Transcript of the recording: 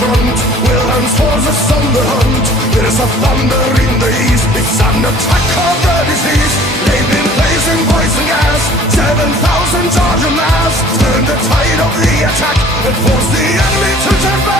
front. Wilhelm's forces on the hunt. There's a thunder in the east. It's an attack of the disease. They've been placing poison gas. 7,000 Georgian mass. Turn the tide of the attack and force the enemy to turn back.